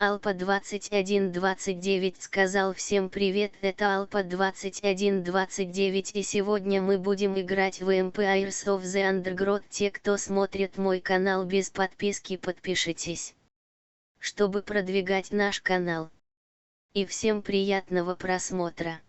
Alpha 2129 сказал всем привет, это Alpha 2129 и сегодня мы будем играть в Empires of the Undergrowth. Те, кто смотрит мой канал без подписки, подпишитесь, чтобы продвигать наш канал. И всем приятного просмотра.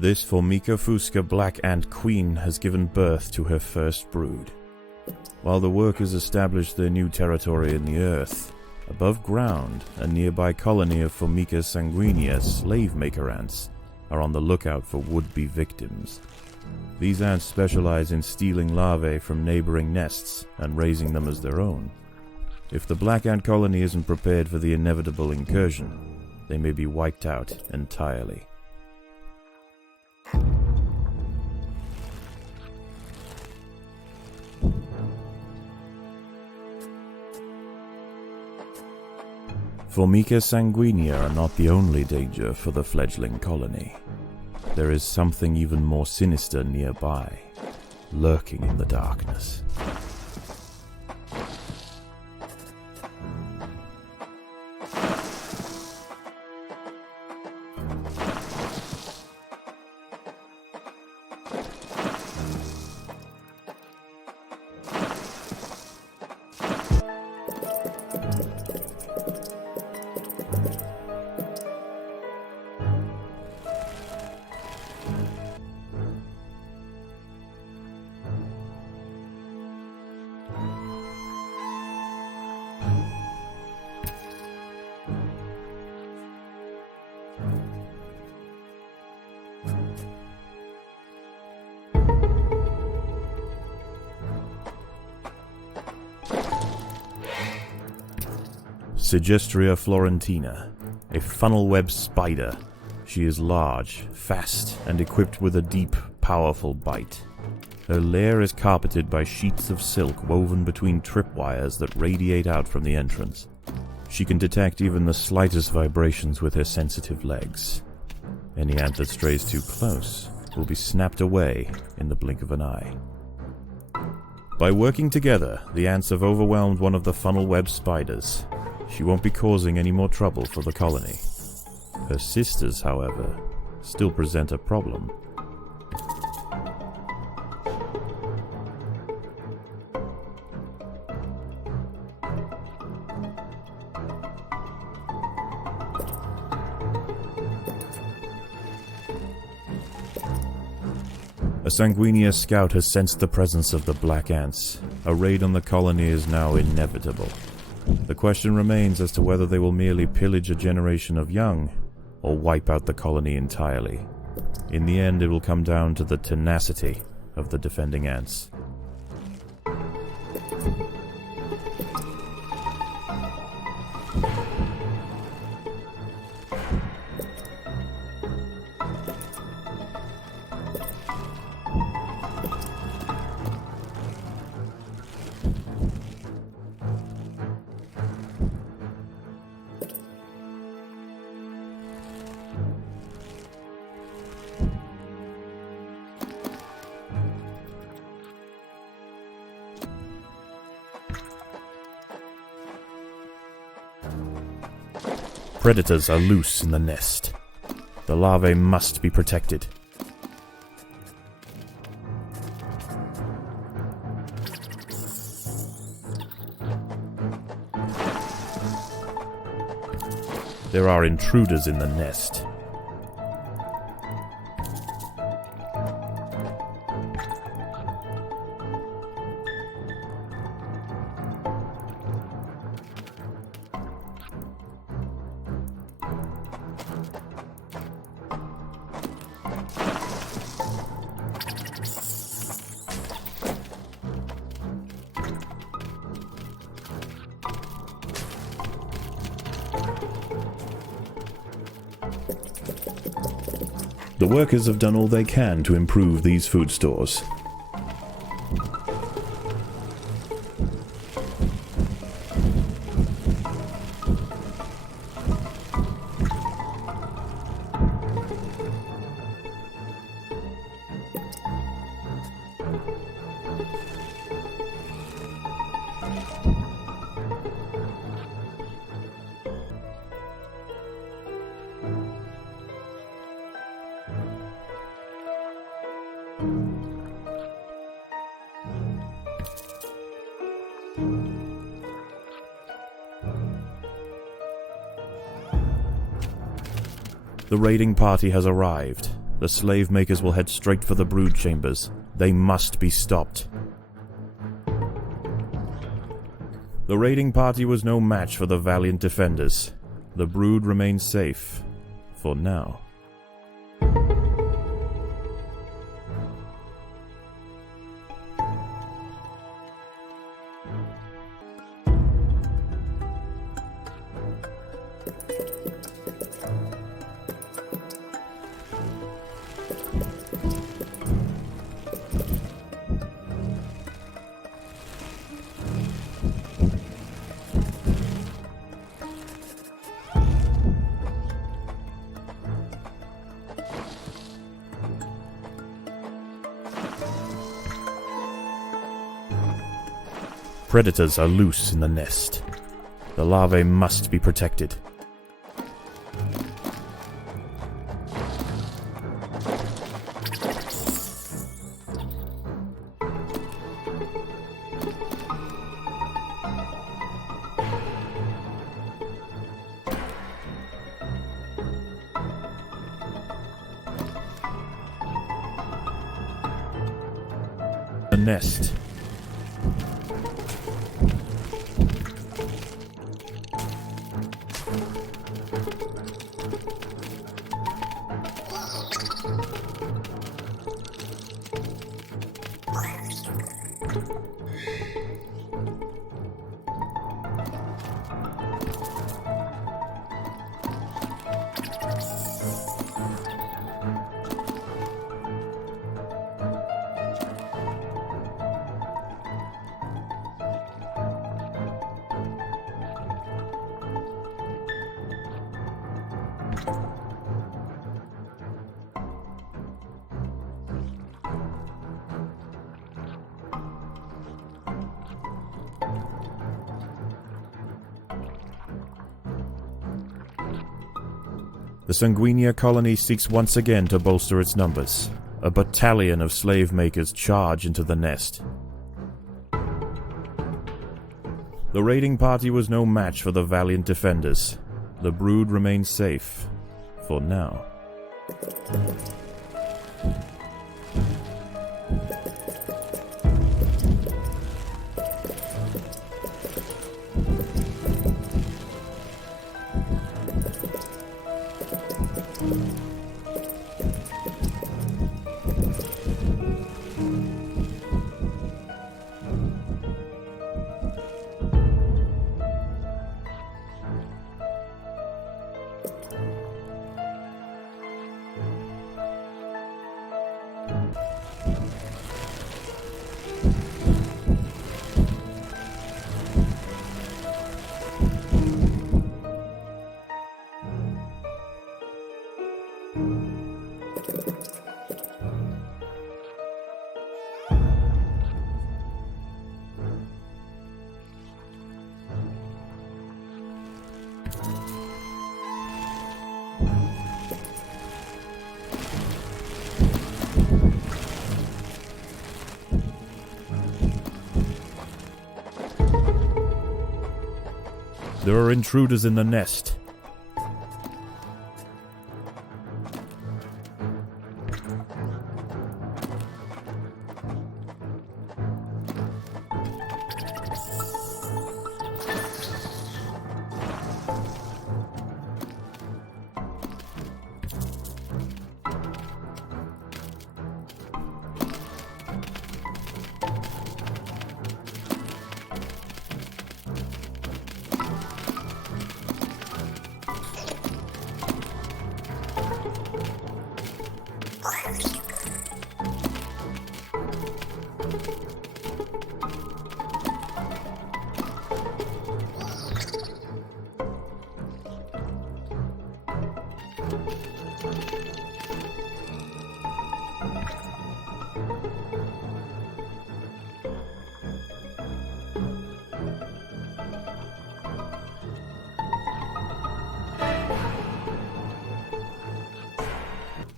This Formica fusca black ant queen has given birth to her first brood. While the workers establish their new territory in the earth, above ground, a nearby colony of Formica sanguinea slave maker ants are on the lookout for would-be victims. These ants specialize in stealing larvae from neighboring nests and raising them as their own. If the black ant colony isn't prepared for the inevitable incursion, they may be wiped out entirely. Formica sanguinea are not the only danger for the fledgling colony. There is something even more sinister nearby, lurking in the darkness. Sigistria florentina, a funnel-web spider. She is large, fast, and equipped with a deep, powerful bite. Her lair is carpeted by sheets of silk woven between tripwires that radiate out from the entrance. She can detect even the slightest vibrations with her sensitive legs. Any ant that strays too close will be snapped away in the blink of an eye. By working together, the ants have overwhelmed one of the funnel-web spiders. She won't be causing any more trouble for the colony. Her sisters, however, still present a problem. A sanguinea scout has sensed the presence of the black ants. A raid on the colony is now inevitable. The question remains as to whether they will merely pillage a generation of young, or wipe out the colony entirely. In the end, it will come down to the tenacity of the defending ants. Predators are loose in the nest. The larvae must be protected. There are intruders in the nest. The workers have done all they can to improve these food stores. The raiding party has arrived. The slave makers will head straight for the brood chambers. They must be stopped. The raiding party was no match for the valiant defenders. The brood remains safe. For now. Predators are loose in the nest. The larvae must be protected. The nest. The Sanguinia colony seeks once again to bolster its numbers. A battalion of slave makers charge into the nest. The raiding party was no match for the valiant defenders. The brood remains safe. For now. There are intruders in the nest.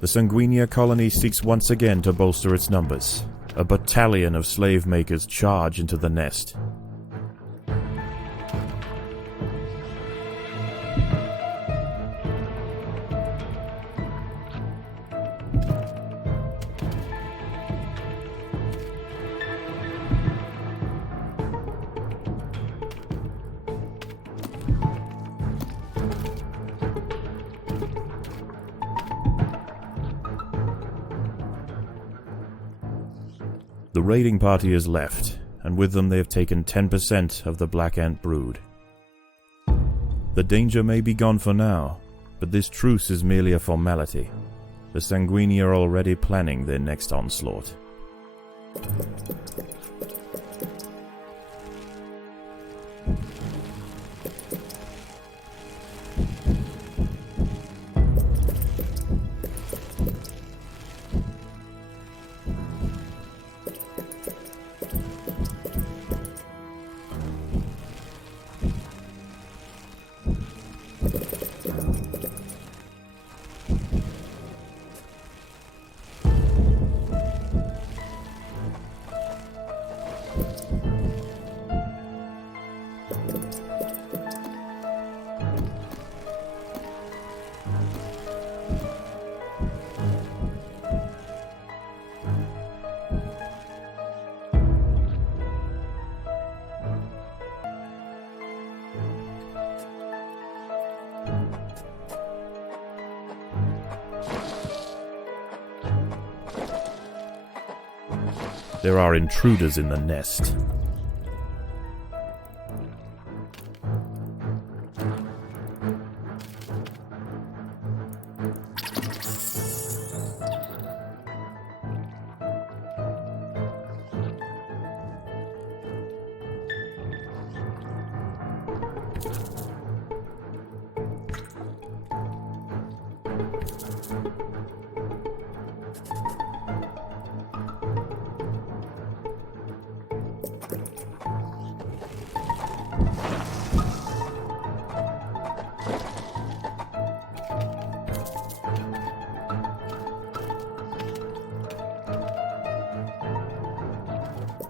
The Sanguinia colony seeks once again to bolster its numbers. A battalion of slave makers charge into the nest. The raiding party is left, and with them they have taken 10% of the black ant brood. The danger may be gone for now, but this truce is merely a formality. The Sanguini are already planning their next onslaught. There are intruders in the nest.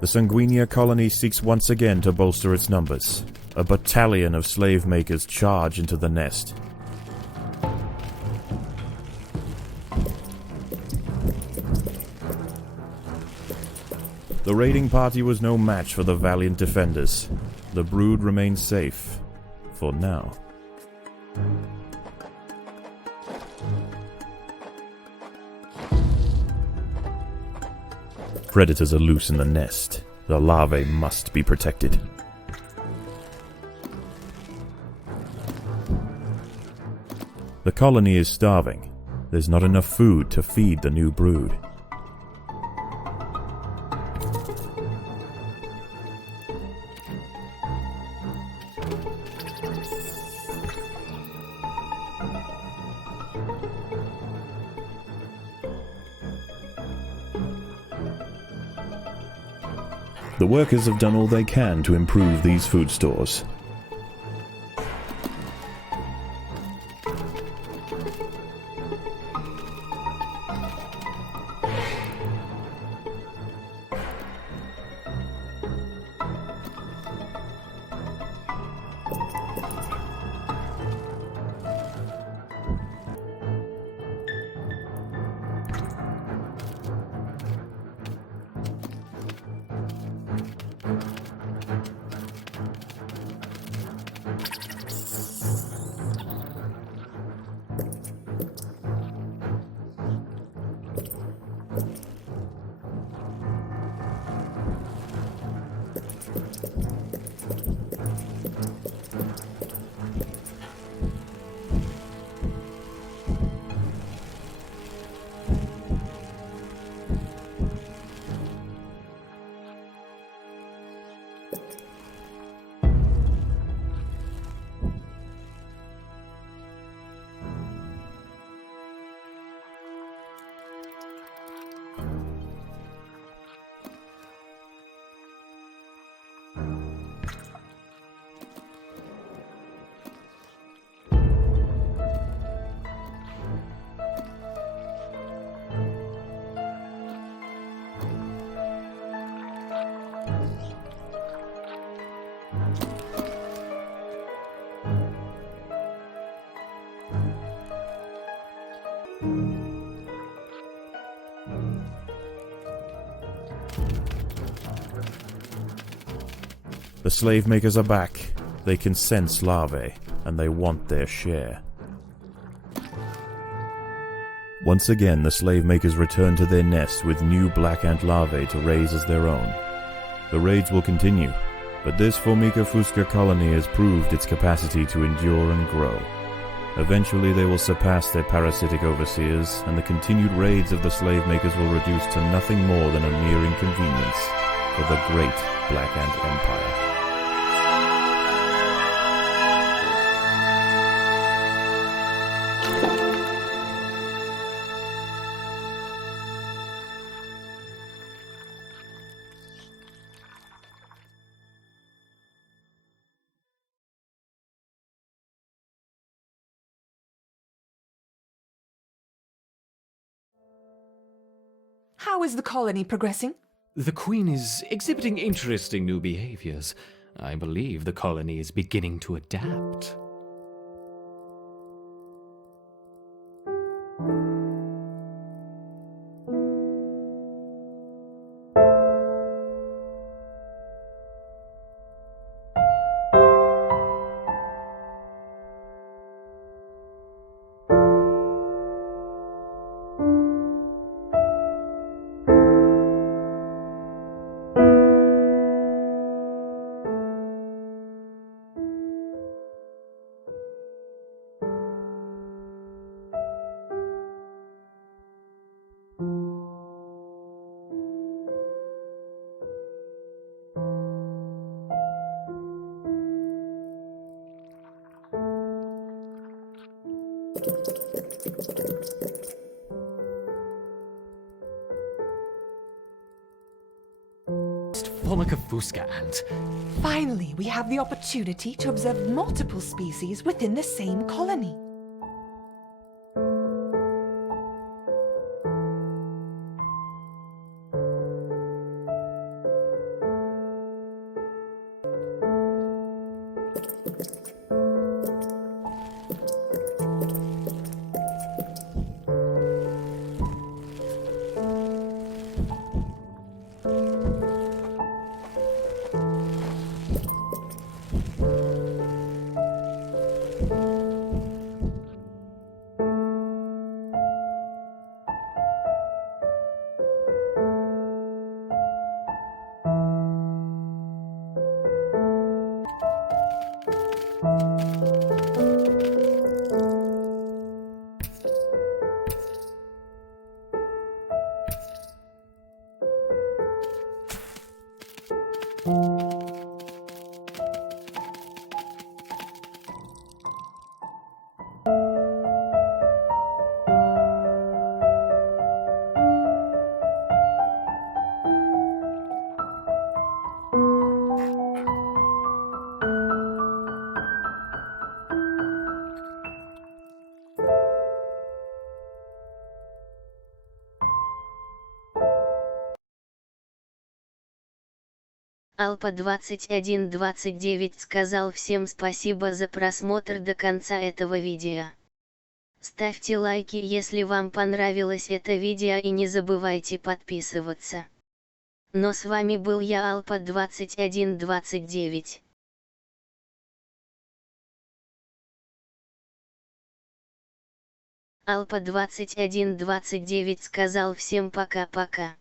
The Sanguinia colony seeks once again to bolster its numbers. A battalion of slave makers charge into the nest. The raiding party was no match for the valiant defenders. The brood remains safe, for now. Predators are loose in the nest. The larvae must be protected. The colony is starving. There's not enough food to feed the new brood. The workers have done all they can to improve these food stores. The slave makers are back. They can sense larvae, and they want their share. Once again, the slave makers return to their nest with new black ant larvae to raise as their own. The raids will continue, but this Formica fusca colony has proved its capacity to endure and grow. Eventually they will surpass their parasitic overseers, and the continued raids of the slave makers will reduce to nothing more than a mere inconvenience for the great Black Ant Empire. How is the colony progressing? The Queen is exhibiting interesting new behaviors. I believe the colony is beginning to adapt. Formica fusca ant. Finally, we have the opportunity to observe multiple species within the same colony. Alpa 2129 сказал всем спасибо за просмотр до конца этого видео. Ставьте лайки, если вам понравилось это видео, и не забывайте подписываться. Но с вами был я, Alpa 2129. Alpa 2129 сказал всем пока-пока.